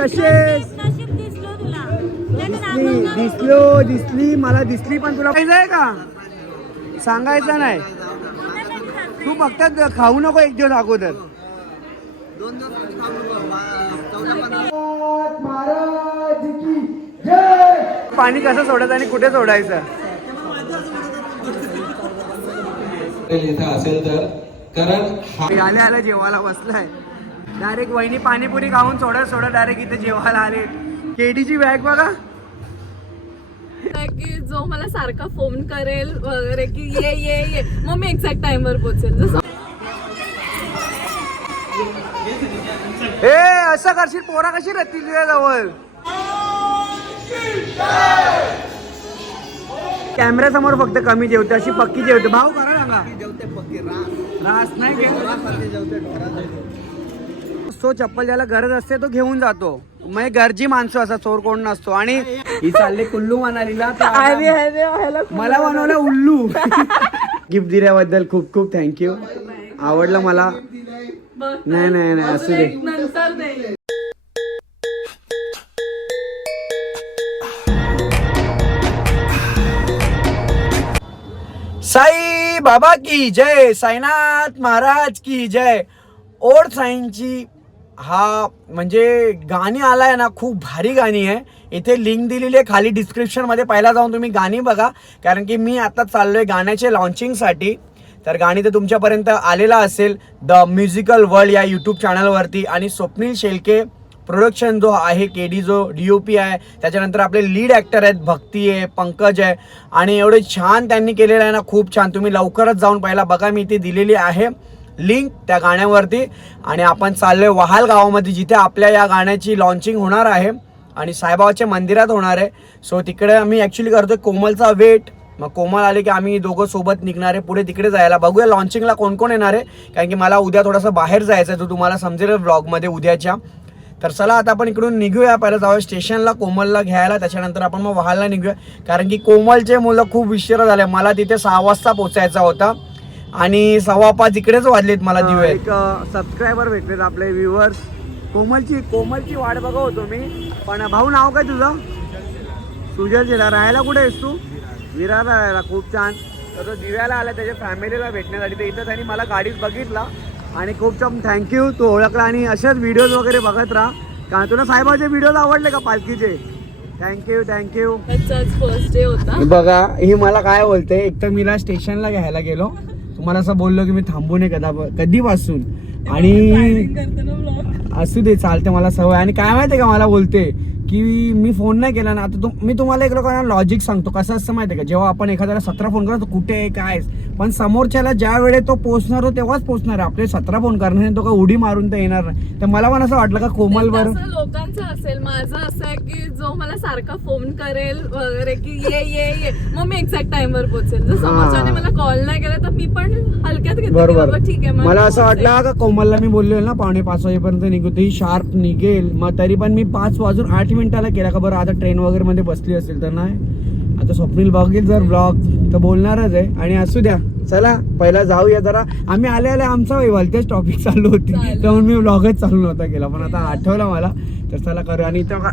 नशीब दिसलो तुला. दिसली दिसलो दिसली मला दिसली पण तुला. पाहिजे आहे का? सांगायचं नाही. तू फक्त खाऊ नको एक दिवस अगोदर. पाणी कसं सोडायचं आणि कुठे सोडायचं? इथं असेल तर कारण हा आले आले जेवायला बसलाय. डायरेक्ट वहिनी पाणीपुरी खाऊन सोडत सोडत डायरेक्ट इथे जेवायला आले. केडीची बॅग बघा. की जो मला सारखा फोन करेल वगैरे की ये ये ये. मग मी एक्झॅक्ट टाइमवर पोहोचेल जसं ए असं करशील पोरा कशी राहतील तुझ्या जवळ कॅमेऱ्या समोर फक्त कमी जेवते अशी पक्की जेवते. भाऊ करा सांगा रास. नाही घेत. तो चप्पल ज्याला गरज असते तो घेऊन जातो. मग गरजी माणसं असा चोर कोण नसतो. आणि ही चालले कुल्लू मनालीला तर मला बनवलं उल्लू. गिफ्ट दिल्याबद्दल खूप खूप थँक्यू आवडलं मला? नाही नाही नाही असू दे. साई बाबा की जय साईनाथ महाराज की जय. ओढ साईंची हा म्हणजे गाणी आलाय ना खूप भारी गाणी आहे. इथे लिंक दिलेली आहे खाली डिस्क्रिप्शनमध्ये पहिला जाऊन तुम्ही गाणी बघा. कारण की मी आता चाललोय गाण्याचे लॉन्चिंगसाठी तर गाणी तर तुमच्यापर्यंत आलेलं असेल. द म्युझिकल वर्ल्ड या यूट्यूब चॅनलवरती आणि स्वप्नील शेलके प्रोडक्शन जो आहे के डी जो डी ओ पी आहे त्याच्यानंतर आपले लीड ॲक्टर आहेत भक्ती आहे पंकज आहे. आणि एवढे छान त्यांनी केलेलं आहे ना खूप छान. तुम्ही लवकरच जाऊन पहिला बघा. मी इथे दिलेली आहे. लिंक त्या गाण्यावरती. आणि आपण चाललोय वहाल गावामध्ये जिथे आपल्या या गाण्याची लॉन्चिंग होणार आहे आणि साईबाबाच्या मंदिरात होणार आहे. सो तिकडे आम्ही ॲक्च्युली करतो कोमलचा वेट. मग कोमल आले की आम्ही दोघं सोबत निघणार आहे पुढे तिकडे जायला. बघूया लॉन्चिंगला कोण कोण येणार आहे. कारण की मला उद्या थोडंसं बाहेर जायचं आहे तो तुम्हाला समजेल ब्लॉगमध्ये उद्याच्या. तर चला आता आपण इकडून निघूया. पहिलं जाऊया स्टेशनला कोमलला घ्यायला. त्याच्यानंतर आपण मग वहालला निघूया. कारण की कोमलचे मुलं खूप उशिरा झाले. मला तिथे सहा वाजता पोचायचा होता. आणि सव्वा पाच इकडेच वाजलेत मला दिवे एक सबस्क्रायबर भेटलेत आपले व्ह्युअर्स कोमलची कोमलची वाट बघा होतो मी. पण भाऊ नाव काय तुझं? सुजय जिल्हा. राहायला कुठे आहेस तू? विरारला राहायला. खूप छान. तर तो दिव्याला आला त्याच्या फॅमिलीला भेटण्यासाठी. तर इथं त्यांनी मला गाडीत बघितला. आणि खूप छान. थँक्यू तू ओळखला आणि अशाच व्हिडिओज वगैरे बघत राहा. कारण तुला साहेबाचे व्हिडिओज आवडले का पालखीचे? Thank you thank you first day होता. बघा ही मला काय बोलते? एक तर मीला स्टेशनला घ्यायला गेलो. तुम्हाला असं बोललो की मी थांबू नये कदा कधीपासून? आणि. असू दे चालते मला सवय आणि काय माहितीये का मला बोलते की मी फोन नाही केला ना आता मी तुम्हाला एक लोकांना लॉजिक सांगतो. कसं असतं माहितीये का जेव्हा आपण एखाद्याला सतरा फोन करतो कुठे आहे काय? पण समोरच्याला ज्या वेळेत तो पोहोचणार हो तेव्हाच पोहोचणार आहे. आपले सतरा फोन करणार नाही तो का उडी मारून तर येणार नाही. तर मला पण असं वाटलं का कोमल लोकांचं असेल. माझं असं आहे की जो मला सारखा फोन करेल वगैरे की ये ये ये. मग मी एक्झॅक्ट टाइमवर पोहोचेल. जर समोरच्याने मला कॉल नाही केला तर मी पण हलक्यात घेते बरोबर. ठीक आहे मला असं. वाटलं का कोमलला मी बोललेलो ना पावणे पाच वाजेपर्यंत निघू. ही शार्प निघेल. मग तरी पण मी पाच वाजून आठ मिनिटाला केला का बरं? आता ट्रेन वगैरे मध्ये बसली असेल तर नाही. आता स्वप्नील बघेल जर ब्लॉग तर बोलणारच आहे. आणि असू द्या. चला पहिला जाऊया जरा. आम्ही आले आले आमचा भलतेच टॉपिक चालू होती. त्यामुळे मी ब्लॉगच चालू नव्हता केला. पण आता आठवलं मला. तर चला करू आणि इथं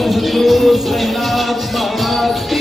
Carlinhos, Adilson, Renato, Barrato,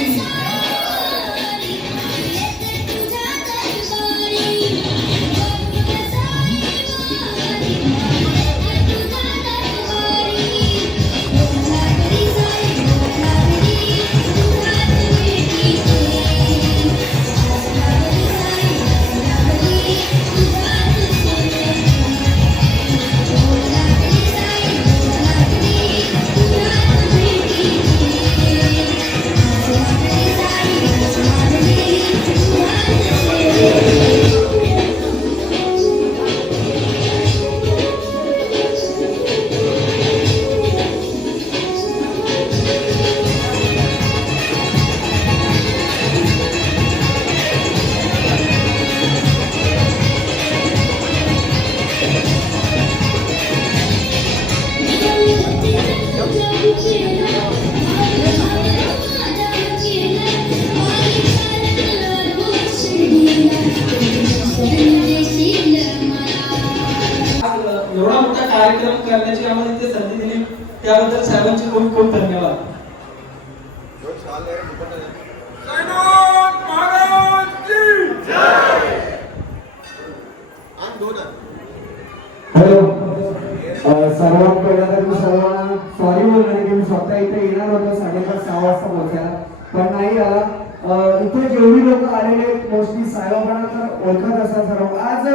अ, सर्वात पहिला तर मी सर्वांना सॉरी बोलणार की मी स्वतः इथे येणार होतो साडेपाच सहा वाजता पोहोचायला. पण नाही आला इथे जेवढी लोक आलेले मोस्टली साईबाबांना तर ओळखत असतात सर्व. आज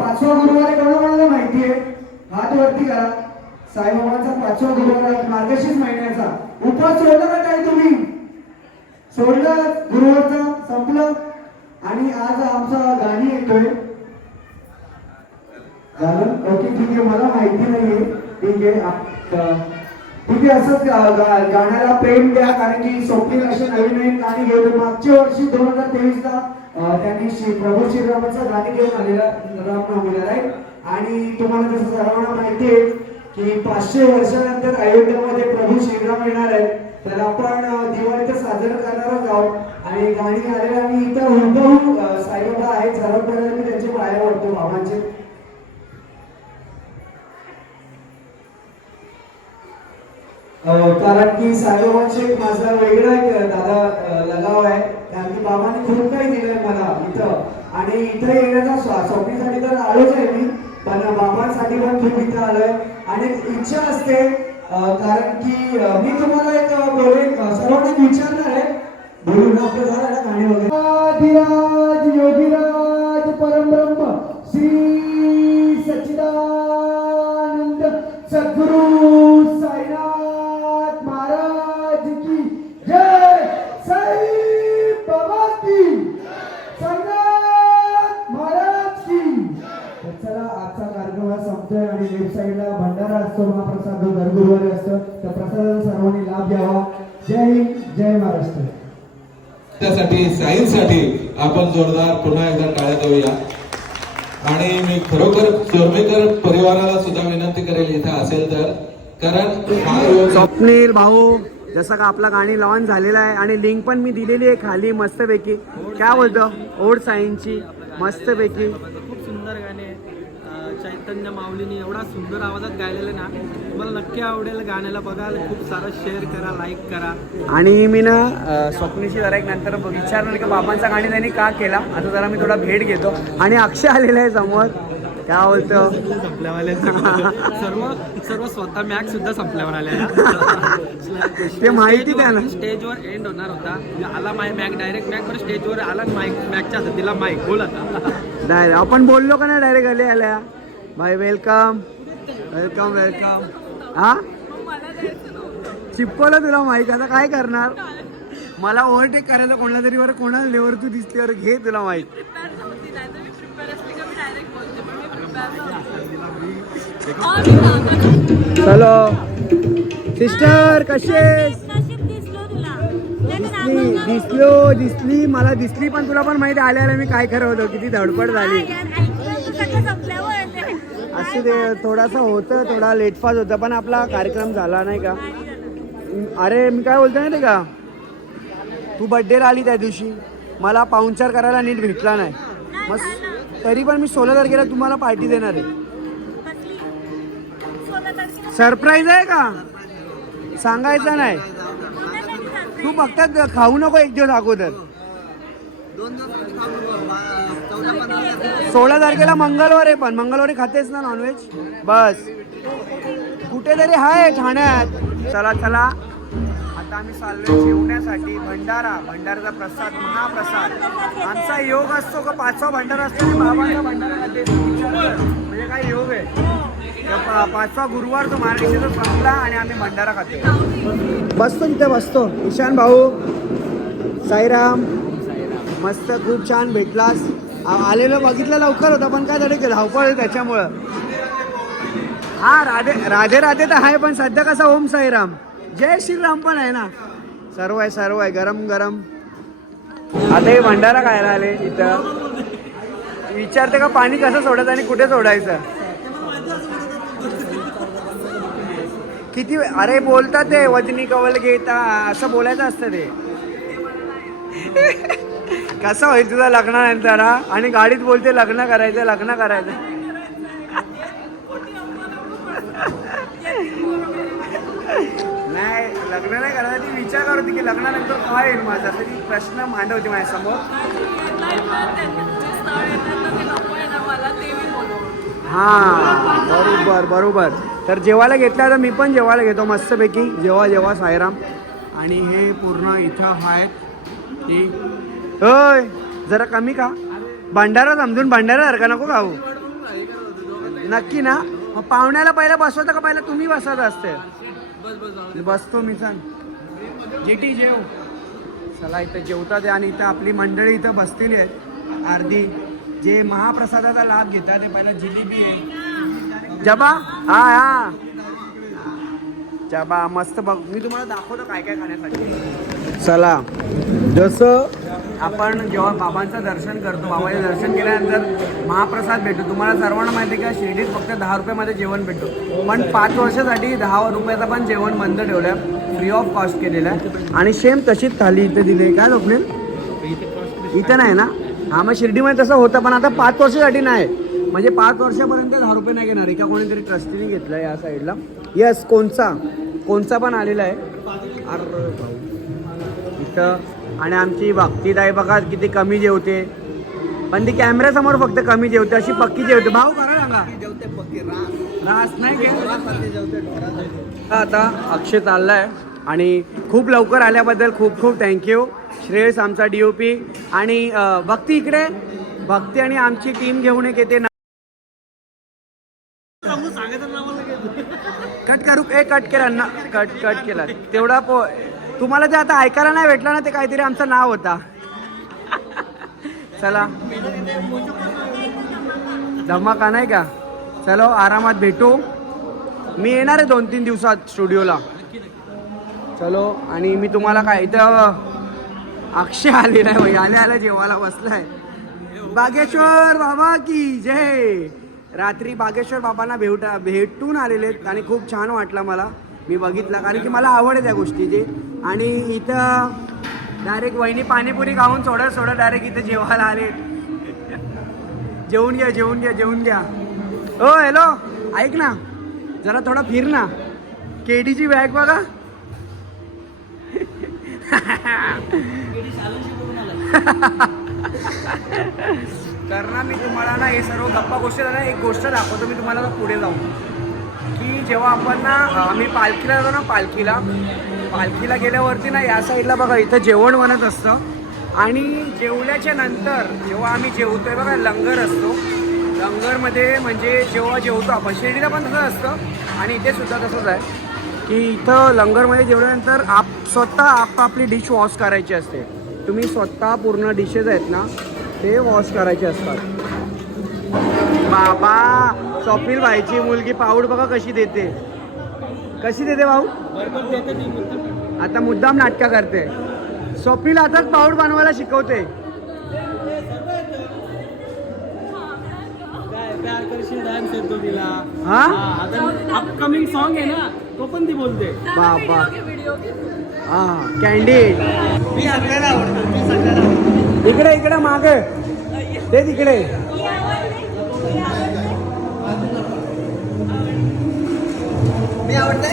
पाचवा गुरुवार आहे कोणाला माहिती आहे? हात वरती करा. साईबाबांचा पाचवा गुरुवार आहे मार्गशीर्ष महिन्याचा. उपवास सोडला का काय तुम्ही? सोडलं गुरुवारचा संपलं. आणि आज आमचा गाणी येतोय. ओके ठीक आहे मला माहिती नाहीये. ठीक आहे. ठीक आहे असंच गाण्याला प्रेम द्या कारण की स्वप्नील असे नवीन नवीन गाणी घेऊन मागच्या वर्षी दोन हजार तेवीसला त्यांनी श्री प्रभू श्रीरामाचं गाणी घेऊन आलेला रामनवमीला राईट आणि तुम्हाला तसं सर्वांना माहिती आहे की पाचशे वर्षानंतर अयोध्येमध्ये प्रभू श्रीराम येणार आहेत. तर आपण दिवाळी तर साजरं करणारच आहोत. आणि गाणी आलेल्या आणि इतर हुबहू साईबाबा आहेत. सर्व मी त्यांचे पाया वाटतो बाबांचे. कारण की साईबाबांचे एक माझा वेगळा एक दादा लगाव आहे. कारण की बाबांनी खूप काही दिलंय मला इथं. आणि इथं येण्याचा स्वप्नीसाठी तर आलोच आहे मी पण बाबांसाठी पण खूप इथं आलोय. आणि इच्छा असते कारण की मी तुम्हाला एक अं, बोलेन सर्वांना विचारणार आहे. बोलून आपलं झालं ना गाणी वगैरे. आदिराज योगीराज परमब्रह्म श्री त्यासाठी सायन्ससाठी आपण जोरदार पुन्हा एकदा टाळ्या देऊया. आणि मी खरोखर चोरमेकर परिवाराला सुद्धा विनंती करेल इथे असेल तर. कारण स्वप्नील भाऊ जसं का आपला गाणी लॉन्च झालेला आहे आणि लिंक पण मी दिलेली आहे खाली मस्तपैकी. काय बोलतो? ओढ साईंची मस्तपैकी. खूप सुंदर गाणे चैतन्य माऊलीने एवढा सुंदर आवाजात गायलेलं ना तुम्हाला नक्की आवडेल गाण्याला बघायला खूप सारं शेअर करा लाईक करा. आणि मी ना अं, स्वप्नीशी जरा एक नंतर विचारणार की बाबांचा गाणी त्यांनी का केला? आता जरा मी थोडा भेट घेतो. आणि अक्षय आलेला आहे समोर. काय बोलतो? संपल्यावाले सर्व सर्व स्वतः मॅक सुद्धा संपल्यावर आले ते माहिती द्या ना. स्टेजवर एंड होणार होता. आला माय मॅक डायरेक्ट मॅक बरं स्टेजवर आला माईक मॅकच्या हातात दिला माईक बोल आता. नाही आपण बोललो का नाही डायरेक्ट आले आल्या? भाई वेलकम वेलकम वेलकम हा? चिपकवलं तुला माहीत? आता काय करणार? मला ओव्हरटेक करायचं कोणाला तरी बरं कोणाला लेवर तू दिसल्यावर घे तुला माहीत. हॅलो मी चलो सिस्टर कसे दिसली दिसलो दिसली. मला दिसली पण तुला पण माहिती आल्या मी काय खरं होतं किती धडपड झाली. असं ते थोडासा होतं थोडा लेटफास्ट होता पण आपला कार्यक्रम झाला नाही का? अरे मी काय बोलतो नाही ते का? तू बड्डेला आली त्या दिवशी. मला पाहुणचार करायला नीट भेटला नाही. मग तरी पण मी सोळा तारखेला तुम्हाला पार्टी देणार आहे. सरप्राईज आहे का? सांगायचं नाही. तू फक्त खाऊ नको एक दिवस अगोदर. सोळा तारखेला मंगळवार आहे पण. मंगळवारी खातेस ना नॉनव्हेज बस. कुठेतरी आहे ठाण्यात. चला चला. आता आम्ही चाललोय जेवण्यासाठी भंडारा. भंडाराचा प्रसाद महाप्रसाद. आमचा योग असतो का पाचवा भंडारा असतो आणि बाबांचा भंडारा खाते. म्हणजे काय योग आहे? पाचवा गुरुवार तो महाराष्ट्र संपला आणि आम्ही भंडारा खातो. बसतो तिथे बसतो. ईशान भाऊ साईराम मस्त खूप छान भेटलास. आलेलं बघितलं लवकर होतं पण काय झालं की धावपळ त्याच्यामुळं. हा राधे राधे राधे तर आहे पण सध्या कसा ओम साईराम. जय श्रीराम पण आहे ना. सर्व आहे सर्व आहे गरम गरम. आता हे भंडारा खायला आले इथं. विचारते का पाणी कसं सोडायचं आणि कुठे सोडायचं? किती अरे बोलतात ते वजनी कवल घेता असं बोलायचं असतं ते. कसं होईल तुझा लग्नानंतर हा? आणि गाडीत बोलते लग्न करायचं लग्न करायचं. नाही लग्न नाही करायचं. ती विचार करत होती की लग्नानंतर काय येईल माझा? असं प्रश्न मांडवते माझ्यासमोर. हा बरोबर बरोबर. तर जेवायला घेतलं तर मी पण जेवायला घेतो मस्तपैकी. जेव्हा जेव्हा साईराम. आणि हे पूर्ण इथं आहेत होय जरा कमी का भंडारा समजून भंडारा का नको खाऊ. नक्की ना. मग पाहुण्याला पहिला बसवतं का पहिला तुम्ही बसत असते? बसतो मी चल जेटी जेव. चला इथं जेवतात आणि इथं आपली मंडळी इथं बसलेली आहेत अर्धी. जे महाप्रसादाचा लाभ घेतात ते पहिला जिलेबी आहे. जबा? हा हा. जबा मस्त बघ. मी तुम्हाला दाखवतो काय काय खाण्यासाठी. चला. जसं आपण जेव्हा बाबांचं दर्शन करतो बाबांचं दर्शन केल्यानंतर महाप्रसाद भेटतो. तुम्हाला सर्वांना माहिती आहे का शिर्डीत फक्त दहा रुपयामध्ये जेवण भेटतो. पण पाच वर्षासाठी दहा रुपयाचा पण जेवण बंद ठेवलं आहे फ्री ऑफ कॉस्ट केलेलं आहे. आणि सेम तशीच थाली इथे दिली आहे. काय स्वप्नील इथं नाही ना? हा मग शिर्डीमध्ये तसं होतं पण आता पाच वर्षासाठी नाही. म्हणजे पाच वर्षापर्यंत दहा रुपये नाही घेणार. एका कोणीतरी ट्रस्टीने घेतलं या साईडला येस कोणचा? कोणचा पण आलेला आहे. अरे इथं आणि आमची भक्तीदाई बघा किती कमी जेवते. पण ती कॅमेऱ्यासमोर फक्त कमी जेवते अशी पक्की जेवते. भाऊ करा सांगा. रास. नाही घेत आता अक्षय चाललाय आणि खूप लवकर आल्याबद्दल खूप खूप थँक्यू श्रेयस आमचा डी ओ पी आणि भक्ती इकडे. भक्ती आणि आमची टीम घेऊन एक येते ना. कट करू. ए कट केला ना. कट कट केला. तेवढा पो तुम्हाला ते आता ऐकायला नाही भेटलं ना ते काहीतरी आमचं नाव होता. चला. धमाका नाही का? चलो आरामात भेटू. मी येणार आहे दोन तीन दिवसात स्टुडिओला. चलो आणि मी तुम्हाला काय इथं अक्षय आले नाही भाई. आले आले जेवायला बसलाय. बागेश्वर बाबा की जय. रात्री बागेश्वर बाबांना भेटा भेटून आलेले आहेत आणि खूप छान वाटलं मला. मी बघितलं कारण की मला आवड आहे त्या गोष्टीची. आणि इथं डायरेक्ट वहिनी पाणीपुरी खाऊन सोडत सोडत डायरेक्ट इथं जेवायला आले. जेवून घ्या जेवून घ्या जेवून घ्या. हो हॅलो ऐक ना जरा थोडा फिर ना. केडीची बॅग बघा. तर ना मी तुम्हाला ना हे सर्व गप्पा गोष्टी. ना एक गोष्ट दाखवतो मी तुम्हाला पुढे जाऊन. की जेव्हा आपण ना आम्ही पालखीला जातो ना पालखीला पालखीला गेल्यावरती ना या साईडला बघा इथं जेवण बनत असतं. आणि जेवल्याच्या नंतर जेव्हा आम्ही जेवतोय बघा लंगर असतो. लंगरमध्ये म्हणजे जेव्हा जेवतो आपण शिर्डीला पण तसंच असतं. आणि इथे सुद्धा तसंच आहे. की इथं लंगरमध्ये जेवल्यानंतर आप स्वतः आपापली डिश वॉश करायची असते. तुम्ही स्वतः पूर्ण डिशेस आहेत ना ते वॉश करायचे असतात. बाबा स्वप्नील भाईची मुलगी पाऊड बघा कशी देते. कशी देते भाऊ? आता मुद्दाम नाटका करते. स्वप्नील आताच पाऊड बनवायला शिकवते. हा? आता अपकमिंग सॉन्ग आहे ना तो पण ती बोलते. बाबा. व्हिडिओ घे हा कॅन्डी मी सगळ्याला आवडतो. इकडे इकडे मागे. ते तिकडे. मी आवडते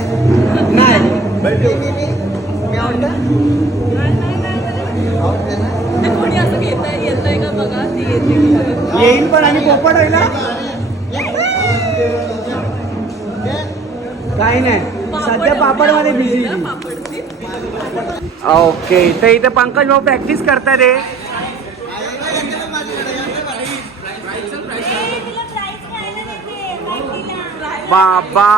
नाही. मी आवडते ते कोणी असं घेताय येतंय का बघा? ती येते. की बघा. येईल पण आणि पोपट होईल ना? काही नाही. सध्या पापडमध्ये बिझी ओके तर इथे पंकज भाऊ प्रॅक्टिस करतात रे बाबा.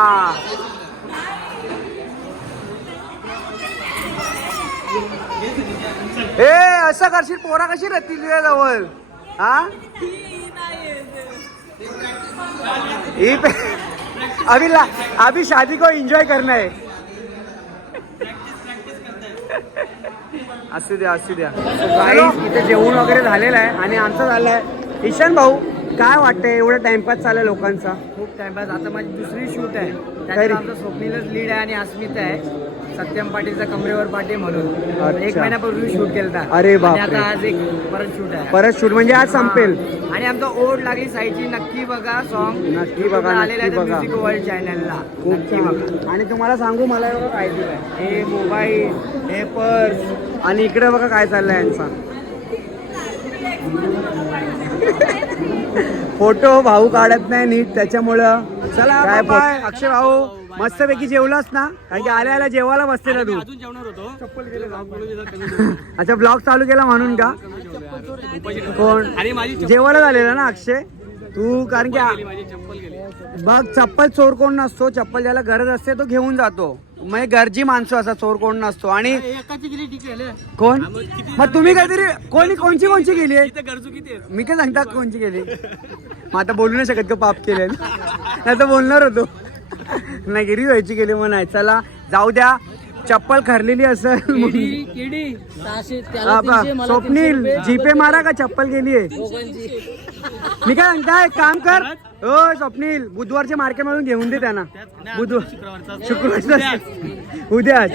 ए असं करशील पोरा कशी राहतील तुझ्या जवळ हा पे- अभी ला अभी शादी को एंजॉय करना है. असू द्या असू द्या. काही इथे जेवण वगैरे झालेलं आहे आणि आमचं झालं आहे ईशान भाऊ काय वाटतंय एवढं टाइमपास चालू लोकांचा? खूप टाइमपास. आता माझी दुसरी शूट आहे. तरी? त्याच्यात आमचं स्वप्नीलच लीड आहे आणि अस्मिता आहे. सत्यम पाटीलचा कमरेवर पाटी म्हणून. अच्छा. एक महिन्यापूर्वी शूट केलं अरे आणि बापरे. आता आज एक परत शूट आहे. परत शूट म्हणजे आज संपेल. हा. आणि आमचा ओढ लागली साईची. नक्की बघा सॉन्ग नक्की बघा, आलेला आहे नक्की बघा. म्युझिक वर्ल्ड चॅनलला खूप नक्की बघा. छान आणि तुम्हाला सांगू मला बघा काय दिलंय हे मोबाईल हे पर्स आणि इकडे बघा काय चाललंय यांचा. फोटो भाऊ काढत नाही नीट त्याच्यामुळं. चला काय बाय अक्षय भाऊ. मस्तपैकी जेवलास ना? कारण की आल्या आल्या जेवायला बसते ना तू. अजून जेवणार होतो. अच्छा ब्लॉग चालू केला म्हणून का? कोण? आणि माझी जेवायला झालेला ना अक्षय? तू कारण की बघ चप्पल चोर कोण नसतो. चप्पल ज्याला गरज असते तो घेऊन जातो. म्हणजे गरजी माणसं असा चोर कोण नसतो. आणि एकाची गेली ठीक आहे कोण? मग तुम्ही काहीतरी कोणी कोणची कोणची गेली? आहे इथे गरजू किती आहेत? मी काय सांगता कोणची गेली? मग आता बोलू नाही शकत का पाप केले नाही तर बोलणार होतो. नाही गिरी व्हायची गेली नाही चला जाऊ द्या. चप्पल खरलेली असेल स्वप्नील जीपे मारा का चप्पल गेली आहे मी काय एक काम कर. हो स्वप्नील बुधवारच्या मार्केट मधून घेऊन दे त्यांना. बुधवार शुक्रवार उद्या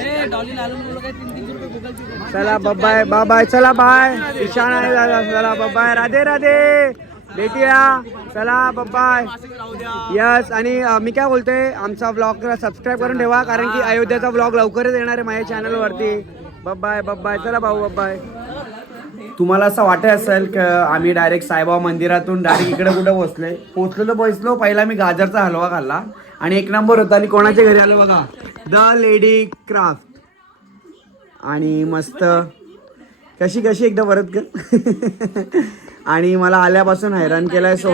चला बाय बाय चला बाय ईशान आहे चला बाय राधे राधे. भेटूया. चला बाय यस आणि मी काय बोलतोय आमचा ब्लॉग सबस्क्राईब करून ठेवा कारण की अयोध्याचा ब्लॉग लवकरच येणार आहे माझ्या चॅनलवरती बाय बाय चला भाऊ बाय तुम्हाला असं वाटत असेल की आम्ही डायरेक्ट साईबाबा मंदिरातून डायरेक्ट इकडे कुठे पोहोचले पोहोचलो. तर बसलो पहिला मी गाजरचा हलवा खाल्ला. आणि एक नंबर होता आणि कोणाच्या घरी आलो बघा? द लेडी क्राफ्ट आणि मस्त. कशी कशी एकदा परत कर? आणि मला आल्यापासून हैराण केलाय सो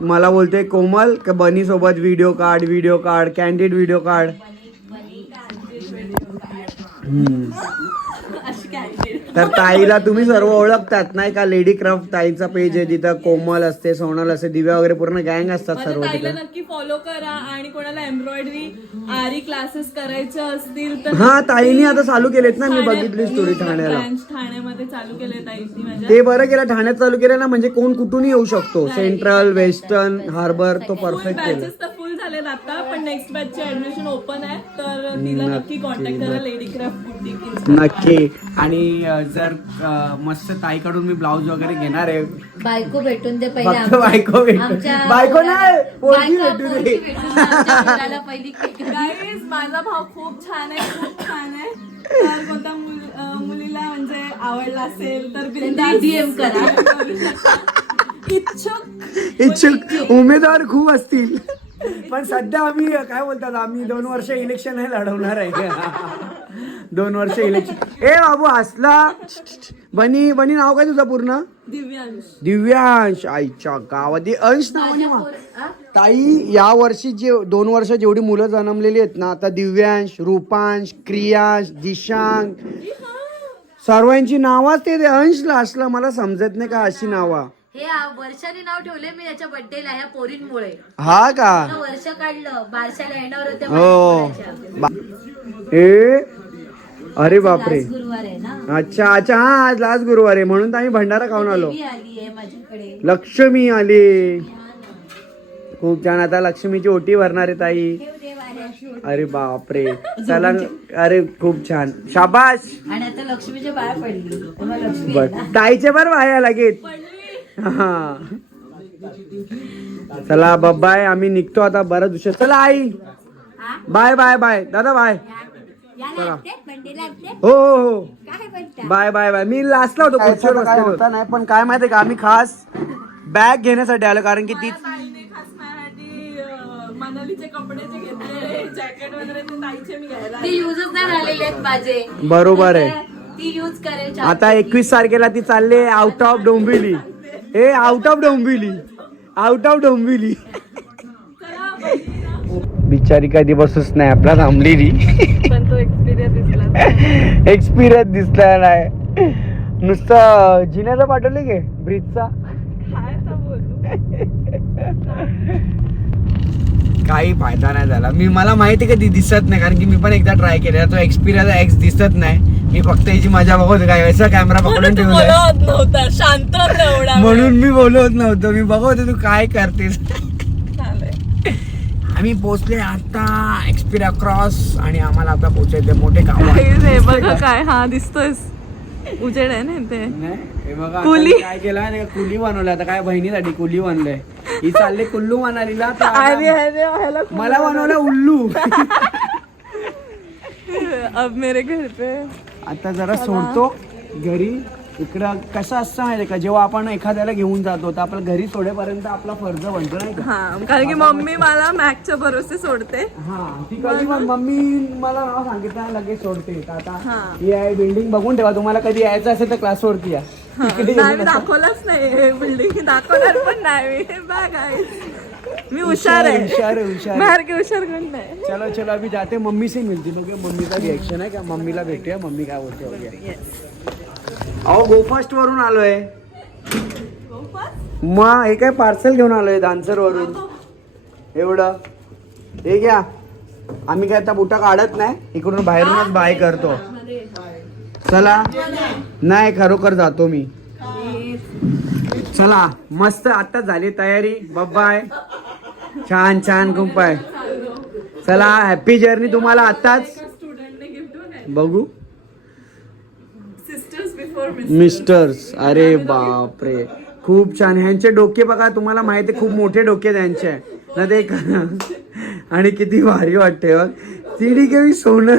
मला बोलते कोमल का बनी सोबत व्हिडिओ काढ व्हिडिओ काढ कॅन्डिड व्हिडिओ काढ हम्म. तर ताईला तुम्ही सर्व ओळखतात नाही का? लेडी क्राफ्ट ताईचा पेज आहे तिथं कोमल असते सोनल असते दिव्या वगैरे पूर्ण गँग असतात माझ्या सर्व ताईला तिथं. नक्की फॉलो करा आणि कोणाला एम्ब्रॉयडरी आरी क्लासेस करायचे असतील तर हा ताईनी आता चालू केलेत ना मी बघितली स्टोरी ठाण्याला. ठाण्यामध्ये चालू केले ताईंनी माझ्या. ते बरं केलं ठाण्यात चालू केलं ना म्हणजे कोण कुठूनही येऊ शकतो. सेंट्रल वेस्टर्न हार्बर तो परफेक्ट केलं. बॅचेस तर फुल झालेत आता पण नेक्स्ट बॅचचे ऍडमिशन ओपन आहे तर तिला नक्की कॉन्टॅक्ट करा लेडी क्राफ्ट बुटीक नक्की आणि अ, जर अ, मस्त ताईकडून मी ब्लाऊज वगैरे घेणार आहे बायको भेटून दे पहिले फक्त बायको भेटून. आमच्या- बायको नाही, पोरगी बायका, भेटू दे. पोरगी भेटून दे. आमच्या मुलाला पहिली केक गाईज माझा भाव खूप छान आहे खूप छान आहे तर कोणत्या मुल- अं, मुलीला म्हणजे आवडला असेल तर बिनधास्त DM करा. करू शकता. इच्छुक इच्छुक उमेदवार खूप असतील पण सध्या आम्ही काय बोलतात आम्ही दोन वर्ष इलेक्शन हे लढवणार आहे. दोन वर्ष इलेक्शन ए बाबू असला बनी बनी नाव काय तुझं पूर्ण? दिव्यांश. दिव्यांश. आईच्या गावात. अंश नावाने मा- ताई या वर्षी जे दोन वर्ष जेवढी मुलं जन्मलेली आहेत ना आता दिव्यांश रूपांश क्रियांश दिशांक. सर्वांची नावं ते अंशला असलं मला समजत नाही का अशी नावा. हे आ- वर्षाने नाव ठेवले मी याच्या बर्थडेला ह्या पोरींमुळे. हा का? वर्ष काढलं बारशाला येणार होते हो. ए अरे बापरे. आज गुरुवार आहे ना? अच्छा अच्छा हा आज लास्ट गुरुवार आहे. म्हणून तर आम्ही भंडारा खाऊन आलो. देवी आली आहे माझ्याकडे. लक्ष्मी आली. खूप छान. आता लक्ष्मीची ओटी भरणार आहे ताई. ठेव. अरे बापरे. चला अरे खूप छान. शाबाश आणि आता लक्ष्मीच्या बाहेर पडली. तेव्हा लक्ष्मी बर. ताईचे बरं वाया लागेल. हा. चला बाय आम्ही निघतो आता बरं दुसरं. चला आई. Bye bye bye. दादा बाय. चला. हो हो हो. Bye bye bye. मी लास्टला होतो खुर्चीवर काय होता नाही पण काय माहितीये का आम्ही खास बॅग घेण्यासाठी आलो कारण की ती बरोबर आहे. ती युज करेल आता एकवीस तारखेला ती चालले out of Dombivli. A out of Dombivli. Out of Dombivli. बिचारी कधी बसूच नाही आपला थांबलेली. पण तो एक्सपिरियन्स दिसला एक्सपिरियन्स दिसला नाही. नुसतं जिन्याचं पाठवले गे ब्रिजचा काय तर बोलू? काही फायदा नाही झाला. मी मला माहिती आहे का ती दिसत नाही कारण की मी पण एकदा ट्राय केलेला. तो एक्सपिरियन्स एक्स दिसत नाही. मी फक्त याची मजा बघत काय वैसा कॅमेरा पकडून तू ठेवला शांत म्हणून मी बोलवत नव्हतो. मी बघत तू काय करतेस. आम्ही पोहोचले आता एक्सपिरा क्रॉस आणि आम्हाला आता पोहोचायचं मोठे काम आहे. बघा काय हा दिसतोय उजेड आहे ना हे बघा कुली. काय केलं कुली बनवलं आता काय बहिणीसाठी कुली बनलंय. ही चालले कुल्लू मनालीला तर आता अरे अरे ह्याला खूप मला बनवलं उल्लू. अब मेरे घर पे. आता जरा सोडतो. घरी इकडं कसं असतं माहिती का? जेव्हा आपण एखाद्याला घेऊन जातो तर आपल्या घरी सोडेपर्यंत आपला फर्ज बनतो नाही का? हा कारण की मम्मी मला मॅकच्या भरोसे सोडते. हा ती कधी पण मम्मी मला नाव सांगितलं लगेच सोडते. तर आता हा. ही आहे बिल्डिंग बघून ठेवा तुम्हाला कधी यायचं असेल तर क्लास वरती या. नाही मी. दाखवलंच नाही बिल्डिंग दाखवणार पण नाही मी. बघ आहे मी हुशार आहे. हुशार आहे हुशार आहे. बाहेर के हुशार कोण नाही. चलो चलो अभी जाते. मम्मी से मिलती बघे मम्मीचा रिएक्शन आहे का? मम्मीला भेटूया. मम्मी काय बोलते बघूया अहो गोफास्ट वरून आलोय. मग हे काय पार्सल घेऊन आलोय दानसर वरून. एवढं. हे घ्या. आम्ही काय आता बुटा काढत नाही. इकडून बाहेरूनच बाय करतो. चला. नाही खरोखर जातो मी. चला मस्त आता झाली तयारी. बाय छान छान खूप चला हॅपी जर्नी तुम्हाला आताच. बघू. मिस्टर्स अरे बापरे. खूप छान. ह्यांचे डोके बघा तुम्हाला माहिती आहे, खूप मोठे डोके त्यांचे ना ते आणि किती भारी वाटते बघ. तिने केवी सोनं.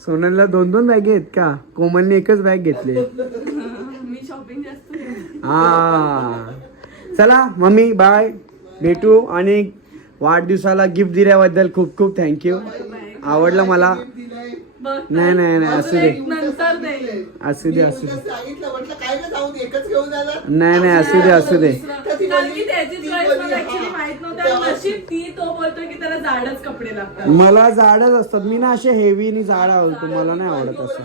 सोनलला दोन दोन बॅग आहेत का? कोमलने एकच बॅग घेतली मी शॉपिंग जास्त केली. हा. चला मम्मी बाय भेटू आणि वाढदिवसाला गिफ्ट दिल्याबद्दल खूप खूप थँक्यू आवडलं मला? नाही नाही नाही असू दे. नंतर दे. असू दे असू दे. सांगितलं म्हटलं काय ना जाऊन एकच घेऊन जाणार? नाही नाही असू दे असू दे. मला ती तो की त्याला जाडच कपडे लागतात. मला जाडच असतात. मी ना असे हेवी आणि जाड आवडतो मला नाही आवडत असं.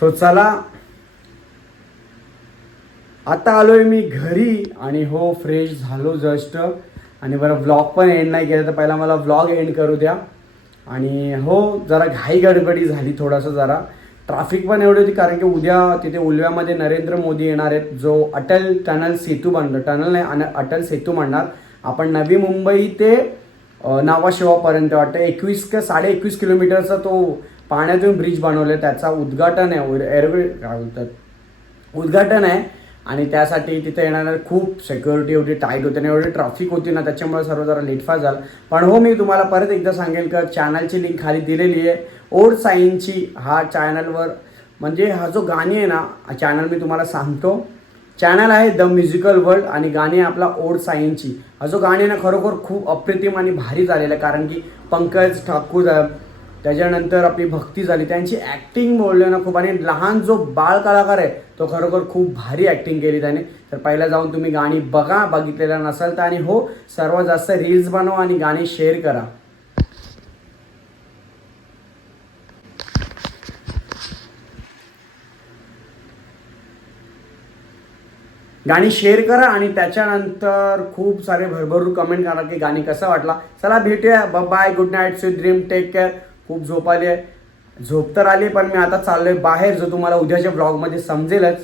तो चला. आता आलोय मी घरी आणि हो फ्रेश झालो जस्ट आणि बरं व्लॉग पण एंड नाही केला तर पहिला मला व्लॉग एंड करू द्या. आणि हो जरा घाई गडबडी झाली थोडासा जरा. ट्रॅफिक पण एवढी होती कारण की उद्या तिथे उलव्यामध्ये नरेंद्र मोदी येणार आहेत. जो अटल टनल सेतू बांधणार टनल नाही अन- अटल सेतू मांडणार आपण नवी मुंबई ते नावाशिवापर्यंत वाटतं. एकवीस का साडे एकवीस किलोमीटरचा तो पाण्यातून ब्रिज बनवला त्याचा उद्घाटन आहे. एअरवे काय बोलतात? उद्घाटन आहे. आणि त्यासाठी तिथे येणार खूप सिक्युरिटी एवढी टाईट होती आणि एवढी ट्रॅफिक होती ना त्याच्यामुळे सर्व जरा लेटफास्ट झालं. पण हो मी तुम्हाला परत एकदा सांगेल का चॅनलची लिंक खाली दिलेली आहे. ओल्ड साईनची हा चॅनलवर म्हणजे हा जो गाणी आहे ना चॅनल मी तुम्हाला सांगतो. चॅनल आहे द म्युझिकल वर्ल्ड आणि गाणी आहे आपला ओल्ड साईनची हा जो गाणी आहे ना खरोखर खूप अप्रतिम आणि भारी झालेला आहे. कारण की पंकज ठाकूर त्याच्यानंतर आपली भक्ती झाली. त्यांची ॲक्टिंग बोलले ना खूप. आणि लहान जो बाळ कलाकार आहे तो खरोखर खूप भारी ॲक्टिंग केली त्याने. तर पहिला जाऊन तुम्ही गाणी बघा बघितलेलं नसाल तर आणि हो सर्वात जास्त रील्स बनवा आणि गाणी शेअर करा. गाणी शेअर करा आणि त्याच्यानंतर खूप सारे भरभरून कमेंट करा की गाणी कसं वाटला. चला भेटूया. Bye good night sweet dream take care खूप झोपाली आहे. झोप तर आली पण मी आता चाललोय बाहेर. जो तुम्हाला उद्याच्या ब्लॉगमध्ये समजेलच.